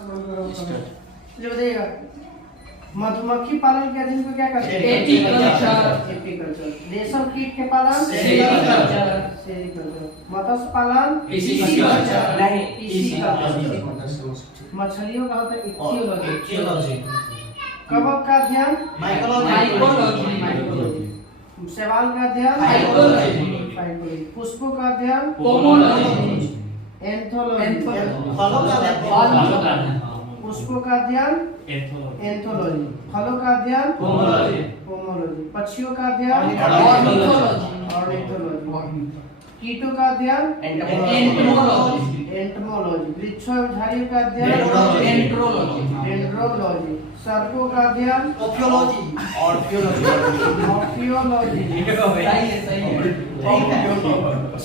जो देगा मधुमक्खी पालन के अधीन को क्या कहते हैं? एपीकल्चर। रेशम कीट के पालन सेरीकल्चर। मत्स्य पालन मछलियों का होता है इक्थियोलॉजी। कवक का अध्ययन माइकोलॉजी। शैवाल का अध्ययन फाइकोलॉजी। पुष्पों का अध्ययन पोमोलॉजी। एंथोलॉजी। पुष्पों का अध्ययन एंथोलॉजी। फलों का अध्ययन पोमोलॉजी। पक्षियों का अध्ययन ऑर्निथोलॉजी। कीटों का अध्ययन एंटमोलॉजी। वृक्षों एवं झाड़ियों का अध्ययन डेंड्रोलॉजी। सर्पों का अध्ययन ऑर्कियोलॉजी।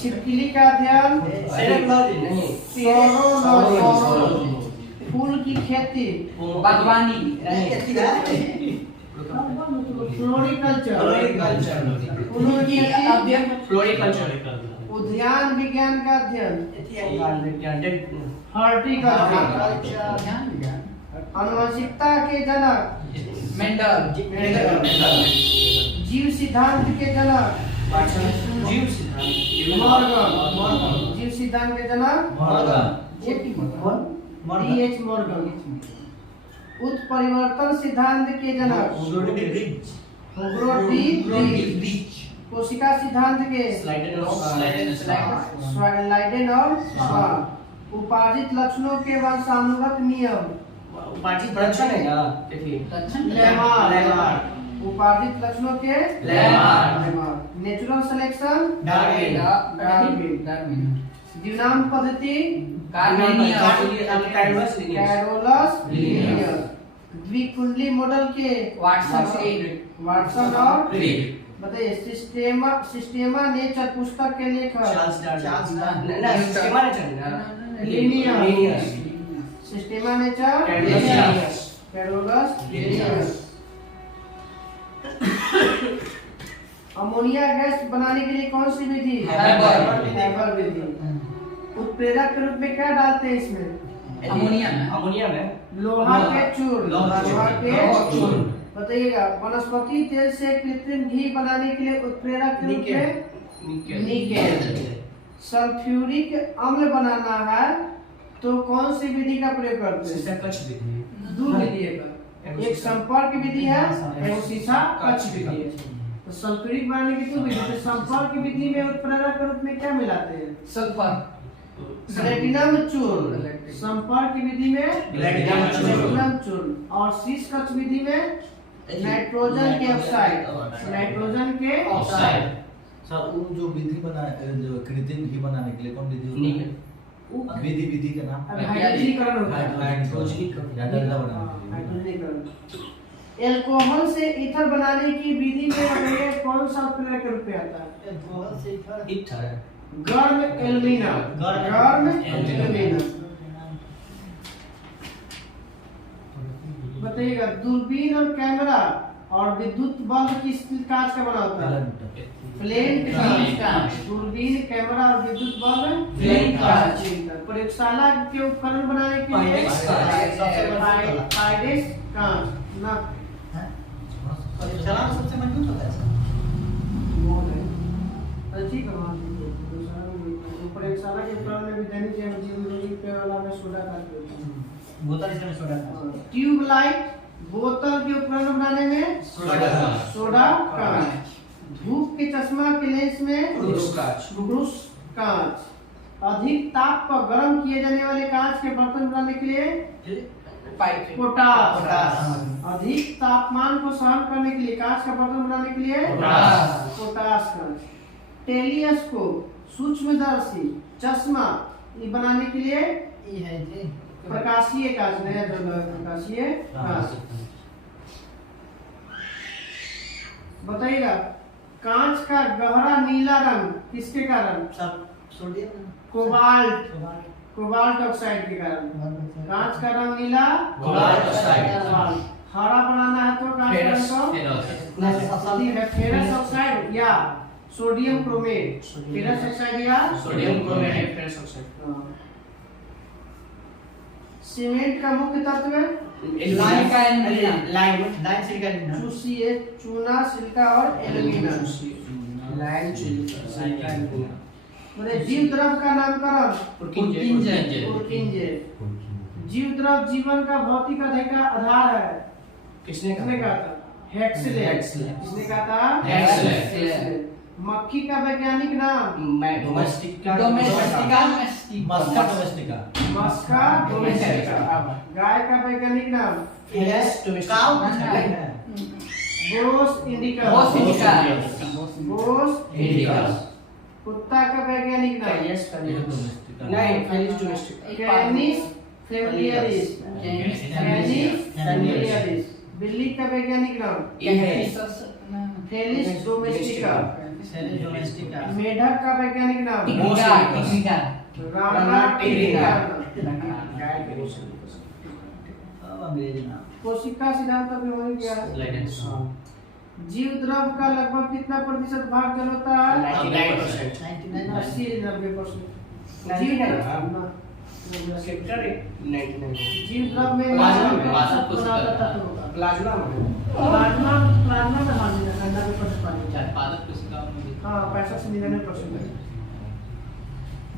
छिपकली का अध्ययन सोरोलॉजी। फूल की खेती बागवानी फ्लोरिकल्चर। फ्लोरिकल्चर। उद्यान विज्ञान का अध्ययन हॉर्टिकल्चर। आनुवंशिकता के जनक मेंडल। जीव सिद्धांत के जनक मॉर्गन। जीव सिद्धांत के जनक D.H. मॉर्गन। उत्परिवर्तन सिद्धांत के जनक ब्रिज। कोशिका सिद्धांत के स्लाइडेनॉफ। उपार्जित लक्षणों के वंशानुगत नियम उपार्जित लक्षण है ना लेमार। उपार्जित लक्षणों के लेमार। Natural selection Darwin. द्विनाम पद्धति कैरोलस लिनियस। द्विकुंडली मॉडल के वाटसन और बताइए। सिस्टेमा नेचर पुस्तक के लेखक Linnaeus. Systema Naturae Carolus Linnaeus. Ammonia gas बनाने के लिए कौन सी विधि? हैबर विधि। उत्प्रेरक के रूप में क्या डालते हैं इसमें? अमोनिया में लोहा के चूर्ण। बताइएगा। वनस्पति तेल से कृत्रिम घी बनाने के लिए उत्प्रेरक के रूप में निकेल। सल्फ्यूरिक अम्ल बनाना है तो कौन सी विधि का प्रयोग करते हैं? दो विधि है। एक संपर्क विधि है और सीसा कच्छ विधि है। तो सल्फ्यूरिक बनाने की दो विधि। तो संपर्क विधि में उत्प्रेरक के रूप में क्या मिलाते हैं? सल्फर। प्लेटिनम चूर्ण। संपर्क विधि में प्लेटिनम चूर्ण। और शीश कच्छ विधि में नाइट्रोजन के ऑक्साइड। सर वो जो विधि बना जो कृत्रिम घी बनाने के लिए कौन विधि होती है? विधि का नाम हाइड्रोजनीकरण होता है। हाइड्रोजनीकरण। एल्कोहल से ईथर बनाने की विधि में हमें कौन सा उत्प्रेरक के रूप में आता है? गर्म एल्यूमिना। बताइएगा। दूरबीन और कैमरा और विद्युत बल्ब किस कांच का बना होता है? फ्लेंट कांच। दूरबीन, कैमरा और विद्युत बल्ब फ्लेंट कांच। प्रयोगशाला के उपकरण बनाने के लिए फाइडेस कांच ना सबसे मजबूत होता है। ठीक है। प्रयोगशाला के उपकरण में भी दैनिक जीवन पे वाला में सोडा का बोतल इसमें सोडा का। ट्यूबलाइट बोतल के उपकरण बनाने में सोडा कांच। धूप के चश्मा के लेंस में ब्रूस कांच। अधिक ताप पर गर्म किए जाने वाले कांच के बर्तन बनाने के लिए पोटास। अधिक तापमान को सहन करने के लिए कांच का बर्तन बनाने के लिए पोटास कांच। टेलीस्कोप सूक्ष्मदर्शी चश्मा बनाने के लिए प्रकाशीय कांच। नया प्रकाशीय कांच। बताइएगा। कांच का गहरा नीला रंग किसके कारण? कोबाल्ट ऑक्साइड के कारण। कांच का रंग नीला हरा बनाना है तो कांच का फेरस ऑक्साइड या सोडियम क्रोमेट। फेरस ऑक्साइड या sodium chromate ferrous oxide. Cement का मुख्य तत्व है सिलिका एंड लाइम चूसिए, चूना, सिलिका और एल्यूमिना। लाइम सिलिका बोले जीव द्रव का नामकरण पुरकिंजे पुरकिंजे। जीव द्रव जीवन का भौतिक आधार है। किसने कहा था? हेक्सले। हेक्सले। किसने कहा था? हेक्सले। मक्खी का वैज्ञानिक नाम डोमेस्टिका मस्का डोमेस्टिका। मस्का डोमेस्टिका। गाय का वैज्ञानिक नाम बोस इंडिका। बोस इंडिका। कुत्ता का वैज्ञानिक नाम कैनिस फेमिलियरिस। कैनिस फेमिलियरिस। बिल्ली का वैज्ञानिक नाम फेलिस डोमेस्टिका। मेढक का वैज्ञानिक नाम राना टिग्रिका। अंग्रेजी नाम। कोशिका सिद्धांत अभी हो गया है। जीव द्रव का लगभग कितना प्रतिशत भाग जल होता है? 80-90%। जीव द्रव में प्लाज्मा का मामला है 90% पानी। हाँ 65 से 99%।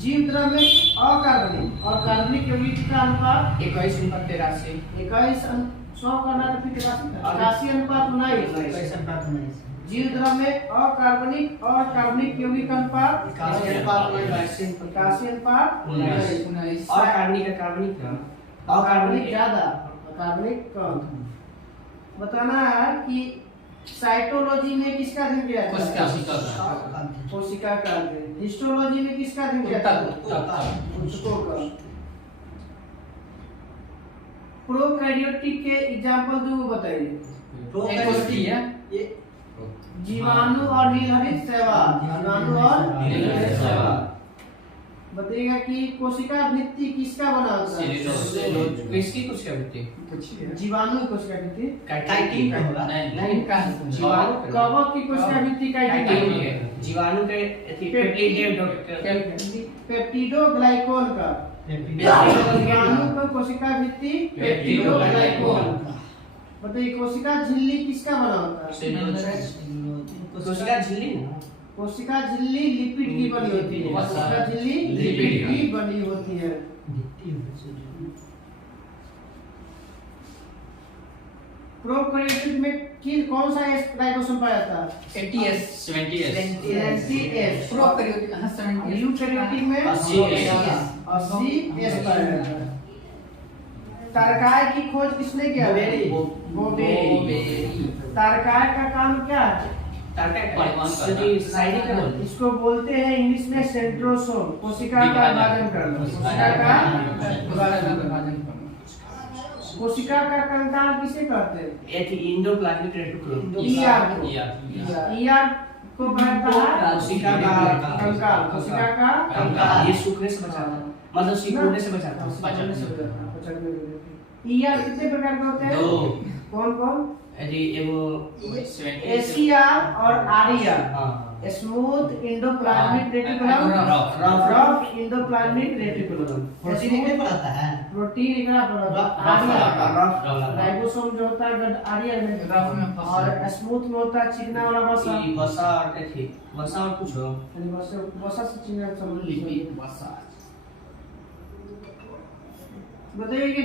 जीव द्रव में अकार्बनिक और कार्बनिक यौगिक का अनुपात 21 100 करना तो फिर 81 अनुपात 19। जीव द्रव में अकार्बनिक और कार्बनिक यौगिक का अनुपात 81 अनुपात 19। अकार्बनिक ज्यादा, कार्बनिक कम। बताना है कि साइटोलॉजी में किसका अध्ययन किया जाता है? कोशिका का अध्ययन। हिस्टोलॉजी में किसका अध्ययन किया जाता है? ऊतकों का। प्रोकैरियोटिक के एग्जांपल दो बताइए। जीवाणु और नीलहरित शैवाल। जीवाणु और नीलहरित शैवाल। बताइएगा कि कोशिका भित्ति किसका बना होता है? जीवाणु की कोशिका भित्ति जीवाणु। कवक की कोशिका भित्ति जीवाणु के पेप्टिडोग्लाइकोन का। जीवाणु का कोशिका भित्ति पेप्टिडोग्लाइकोन। बताइए कोशिका झिल्ली किसका बना होता है? कोशिका झिल्ली लिपिड की बनी होती है। कोशिका झिल्ली लिपिड की बनी होती है। प्रोकैरियोटिक में कौन सा राइबोसोम पाया जाता है? 70S। यूकैरियोटिक में 80S पाया जाता है। तारकाय की खोज किसने किया? बोबेरी। तारकाय का काम क्या है? इसको बोलते हैं इंग्लिश में सेंट्रोसोम। कोशिका का विभाजन करना। कोशिका का कंकाल किसे कहते हैं? Endoplasmic reticulum. ईआर को कहता है कोशिका का कंकाल। कोशिका का कंकाल ये सूखने से बचाता है, मतलब सिकुड़ने से बचाता है। ईआर कितने प्रकार के होते हैं? कौन कौन? एसीआर और RER. Smooth endoplasmic reticulum, rough endoplasmic reticulum. Protein एकरा पर आरईआर। राइबोसोम जो होता है आरईआर में, और स्मूथ में होता है चिकना वाला वसा और कुछ हो वसा से चिकना संबंधित वसा। बताइए कि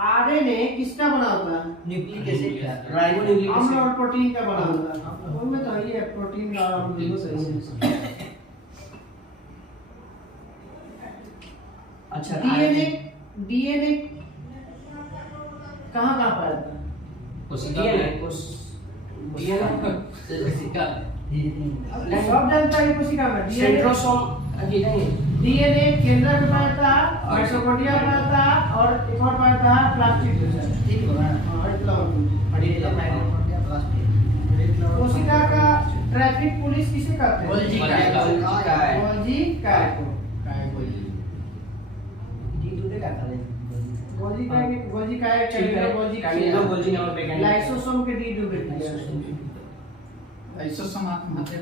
आरएनए किसका बना होता है? न्यूक्लिक एसिड का। राइबोन्यूक्लिक अम्ल और प्रोटीन का बना होता है। उनमें तो ये प्रोटीन का अम्ल सही है। अच्छा डीएनए कहाँ पाया जाता है? सब जानता है कोशिका में। सेंट्रोसोम डीएनए केंद्र में पाया जाता है, माइटोकॉन्ड्रिया में पाया जाता है, और एक और पाया जाता है प्लास्टिक। कोशिका का ट्रैफिक पुलिस किसे कहते हैं? गोल्जी काय। गोल्जी काय को। गोल्जी काय लाइसोसोम के डी डुप्लीकेट। लाइसोसोम आत्महत्या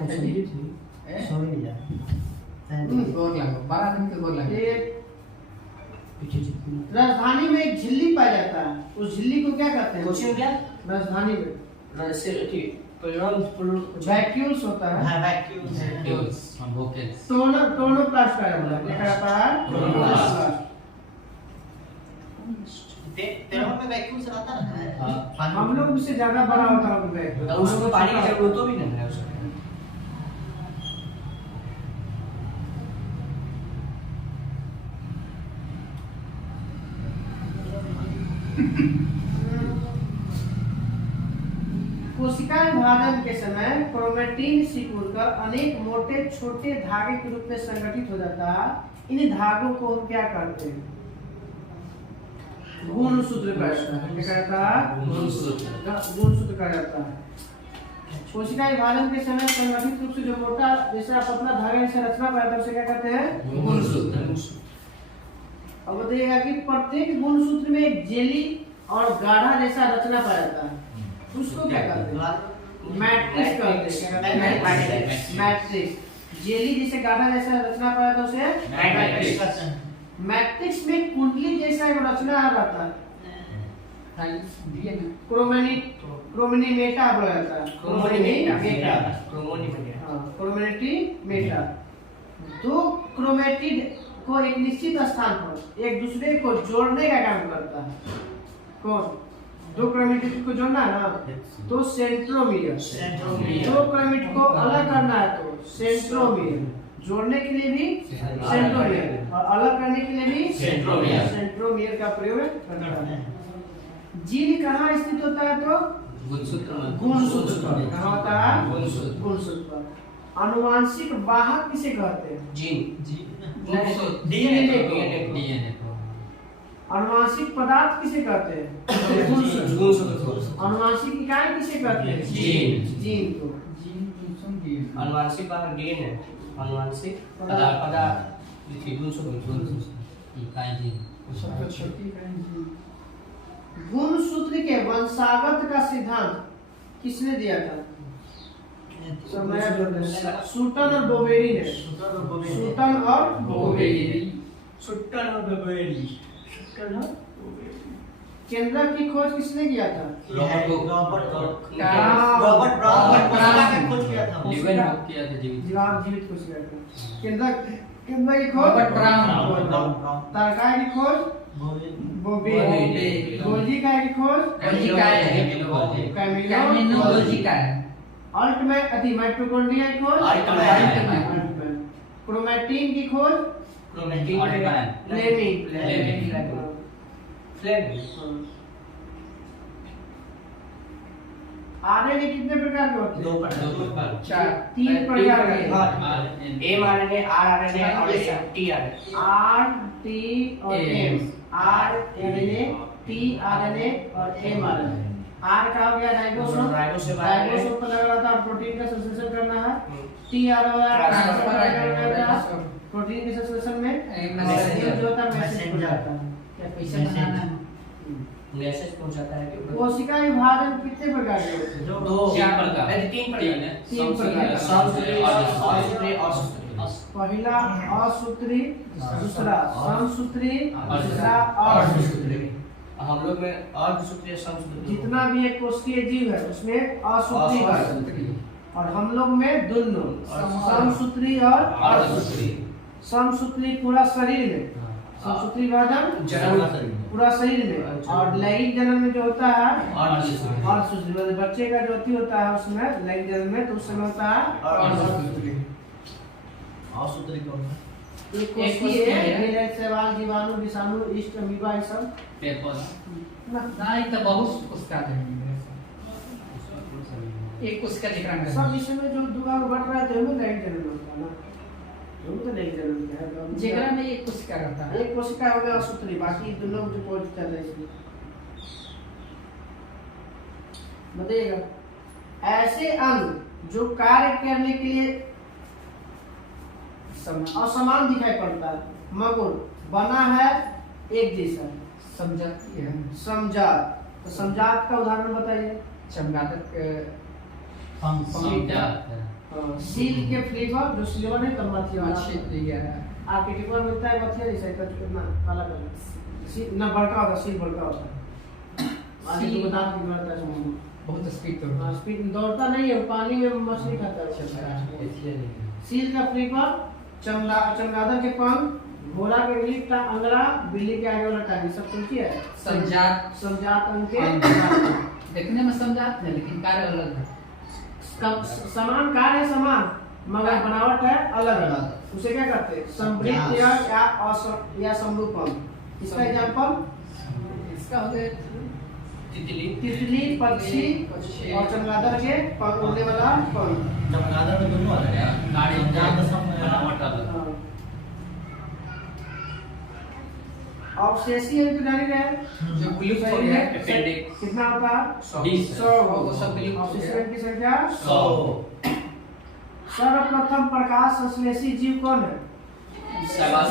गोर लागो 12 दिन के गोर लागो। राजधानी में एक झिल्ली पाया जाता है, उस झिल्ली को क्या कहते हैं? क्वेश्चन क्या? राजधानी में वैक्यूल्स होता है। टोनोप्लास्ट का मतलब क्या कहता है? टोनोप्लास्ट। में वैक्यूम से आता है। हम लोग से ज्यादा बड़ा होता है वैक्यूल। उसमें पानी की जरूरत तो भी नहीं है उसमें। कोशिका विभाजन के समय क्रोमेटिन सिकुड़कर अनेक मोटे छोटे धागे के रूप में संगठित हो जाता है। इन धागों को हम क्या कहते हैं? गुणसूत्र कहता है। क्या कहता है? गुणसूत्र कहा जाता है। कोशिका विभाजन के समय संगठित रूप से जो मोटा जैसा पतला धागे से रचना पाया था उसे क्या कहते हैं? गुणसूत्र। अब बताइएगा कि प्रत्येक गुणसूत्र में एक जेली और गाढ़ा जैसा रचना पाया जाता है, उसको क्या कहते हैं? मैट्रिक्स कहते हैं। मैट्रिक्स। जेली जैसे गाढ़ा जैसा रचना पाया था उसे मैट्रिक्स। मैट्रिक्स में कुंडली जैसा एक रचना रहता है, क्रोमेनिमेटा बोला जाता है। क्रोमेनिमेटा। तो क्रोमेटिड को एक निश्चित स्थान पर एक दूसरे को जोड़ने का काम करता है। कौन? दो क्रोमेटिड को जोड़ना है ना, तो सेंट्रोमियर। दो क्रोमेटिड को अलग करना है तो सेंट्रोमियर। जोड़ने के लिए भी सेंट्रोमियर और अलग करने के लिए भी सेंट्रोमियर का प्रयोग करता है। जीन कहाँ स्थित होता है? तो गुणसूत्र पर। कहाँ होता है? गुणसूत्र पर। आनुवांशिक वाहक किसे कहते हैं? जीन। डीएनए को। आनुवांशिक पदार्थ किसे कहते हैं? गुणसूत्र। आनुवांशिक इकाई किसे कहते हैं? जीन को। आनुवांशिक वाहक डीएनए, आनुवांशिक पदार्थ गुणसूत्र के वंशागत का सिद्धांत किसने दिया था? सूटन और बोवेरी ने। सूटन और बोवेरी। केंद्रक की खोज किसने किया था? जीवित कोशिका का। केंद्रक की खोज तारकाय की खोज बोवेरी। गोल्जीकाय की खोज कैमिलो। अल्ट में अति माइटोकॉन्ड्रिया की खोज अल्टमैन। क्रोमैटिन की खोज फ्लेमिंग। आरएनए कितने प्रकार के होते हैं? तीन प्रकार के। एमआरएनए, आरआरएनए और टीआरएनए। आर, टी और एम। आरएनए, टीआरएनए और एमआरएनए। आर का हो गया राइबोसोम। राइबोसोम पर लगा रहता है प्रोटीन का संश्लेषण करना है। टी आ रहा है ट्रांसफर करना है प्रोटीन के संश्लेषण में। एम जो होता है मैसेज पहुंचाता है। क्या पैसा बनाना है? मैसेज पहुंचाता है कि कोशिका विभाजन कितने प्रकार के होते हैं? तीन प्रकार। समसूत्री और पहला असूत्री, दूसरा समसूत्री, तीसरा अर्धसूत्री। हम लोग में अर्धसूत्री समसूत्री। जितना भी एक कोशिकीय जीव है उसमें असूत्री है और हम लोग में दोनों समसूत्री और अर्धसूत्री। समसूत्री पूरा शरीर में, समसूत्री विभाजन पूरा शरीर में, और लैंगिक जन्म में जो होता है अर्धसूत्री। मतलब बच्चे का जो अति होता है उसमें लैंगिक जन्म में तो उस समय होता है अर्धसूत्री। असूत्री कौन है? एक कोशिकीय है, शैवाल, जीवाणु, विषाणु, ईस्ट, अमीबा ये सब पेड़ पौधा नहीं तो बहुत उसका देंगे एक उसका दिख रहा सब इसमें जो दुआ बढ़ रहा है तो हमें लैंगिक जन्म होता है ना, जो तो लैंगिक जन्म है जिगरा में एक कोशिका रहता है। एक कोशिका हो गया असूत्री, बाकी दोनों जो कोशिका चल रही है बताइएगा। ऐसे अंग जो कार्य करने के लिए असमान दिखाई पड़ता है मगर बना है एक जैसा, समझाती है। समजात। तो समजात का उदाहरण बताइए। चमगादड़ सील के फ्लेवर जो सिल्वर है तब मत अच्छी लिया है। आर्किटेक्ट में मिलता है बथिया जैसे ना काला काला सी ना बड़का होता सील बड़का होता है आगे तो बता कि मिलता है समूह बहुत स्पीड तो हाँ स्पीड में दौड़ता नहीं है पानी में मछली खाता है सील का फ्रीपर चमगादड़ के पंख घोड़ा के लीफ का अंगड़ा बिल्ली के आगे वाला टांग सब कुछ है समझात अंग के देखने में समझात है लेकिन कार्य अलग है। समान कार्य है समान मगर बनावट है अलग अलग उसे क्या करते हैं समृद्ध या समरूपम इसका एग्जांपल इसका हो गया तितली पक्षी और चमगादड़ के पंख उड़ने वाला पंख चमगादड़ में दोनों अलग है गाड़ी ज्यादा सब बनावट अलग हाँ। और शेषी एंटोडायरेक्ट है जो विलुप्त हो गया है appendix। कितना होता है 100 वो सब विलुप्त हो गया। ऑक्सीजन की संख्या 100 सर्वप्रथम प्रकाश संश्लेषी जीव कौन है शैवाल।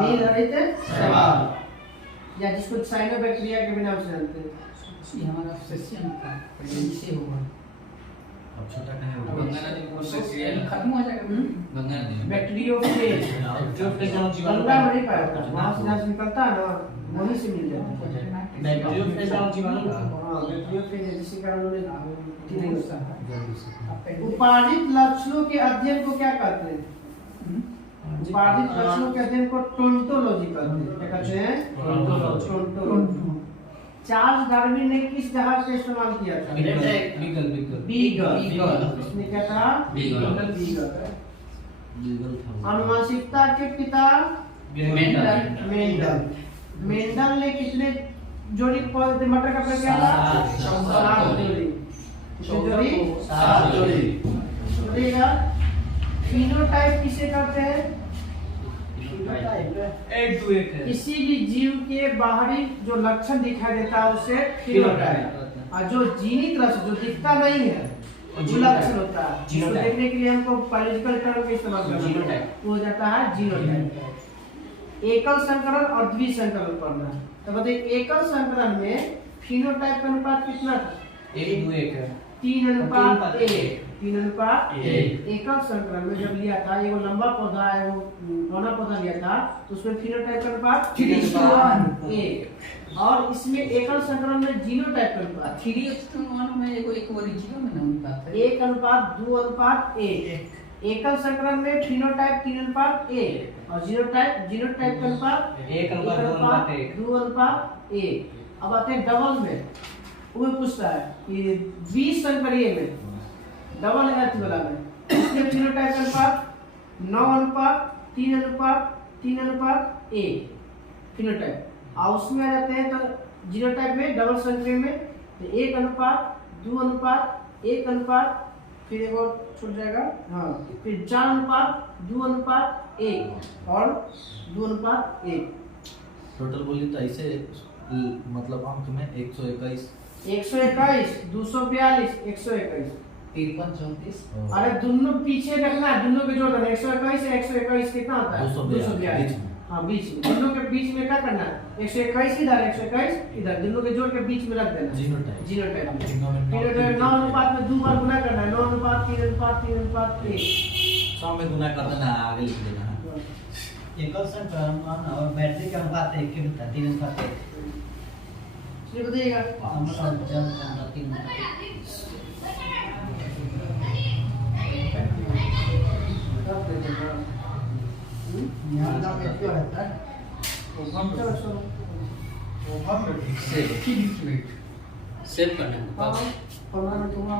नील हरित शैवाल या जिसको साइनोबैक्टीरिया के बिना से जानते हैं ये हमारा सेशन था पहले इसे होगा अब छोटा कहे अब होगा गंगा नदी कौन सा खत्म हो जाएगा। गंगा नदी बैक्टीरियोफेज जो टेक्नोलॉजी जीवाणु गंगा में नहीं पाया था वहां से जहाँ से निकलता है ना वहीं से मिल जाता है जो टेक्नोलॉजी जीवाणु हाँ बैक्टीरियोफेज जिसके कारण उन्हें नहीं होता Appendix। उपार्जित लक्षणों के अध्ययन को क्या कहते हैं उपार्जित लक्षणों के अध्ययन को टोंटोलॉजी कहते हैं क्या कहते हैं टोंटोलॉजी चार्ल्स डार्विन ने किस जहाज का इस्तेमाल किया था बीगल इसने क्या था बीगल। बीगल लीगल था आनुवंशिकता के पिता मेंडल मेंडल ने कितने जोड़ी पौधे मटर का प्रयोग किया था 7 जोड़ी कितने जोड़ी 7 जोड़ी जोड़ीगा फिनोटाइप किसे कहते हैं एक टू एक है किसी भी जीव के बाहरी जो लक्षण दिखाई देता है उसे फिनोटाइप और जो जीनित लक्षण जो दिखता नहीं है वो लक्षण होता है जिसको जीनोटाइप। देखने के लिए हमको बायोलॉजिकल टर्म का इस्तेमाल करना है जीनोटाइप। वो हो जाता है जीनोटाइप एकल संकरण और द्विसंकरण पढ़ना है तो बताइए एकल संकरण में फिनोटाइप का अनुपात कितना था एक टू एक है 3:1 3:1 एक। एकल संकरण में जब लिया था ये वो लंबा पौधा है वो घना पौधा लिया था तो उसमें फिनोटाइप का अनुपात 3:1 और इसमें एकल संकरण में जीनोटाइप का अनुपात 3:1 में एक ओरिजिनल में ना बात है 1:2:1 एकल संकरण में फिनोटाइप 3:1 और जीनोटाइप का अनुपात 1:2:1 2:1 अब आते हैं डबल में वो पूछता है कि द्विसंकरीय में डबल एच वाला में इसमें फिनोटाइप का अनुपात 9:3:1 फिनोटाइप और उसमें आ जाते हैं तो जीनोटाइप में डबल संकरीय में तो 1:2:1 फिर एक और छूट जाएगा हाँ फिर 4:2:1 और 2:1 टोटल बोली तो ऐसे मतलब अंक में 121 121 242 121 53 34 अरे दोनों पीछे रखना है दोनों के जोड़ देना 121 से 121 कितना होता है 242 हाँ बीच में दोनों के बीच में क्या करना है 121 इधर 121 इधर दोनों के जोड़ के बीच में रख देना जीनोटाइप जीनोटाइप में जीनोटाइप फिर 9 अनुपात में 2 बार गुना करना है 9 अनुपात 3 अनुपात 3 अनुपात 1 100 में गुना कर देना आगे लिख देना है एकल संक्रमण और बैटरी का अनुपात एक ही होता है 3:1 इसलिए बताइएगा यहाँ नाम एक क्यों रहता है सेव करना है 15 मिनट हुआ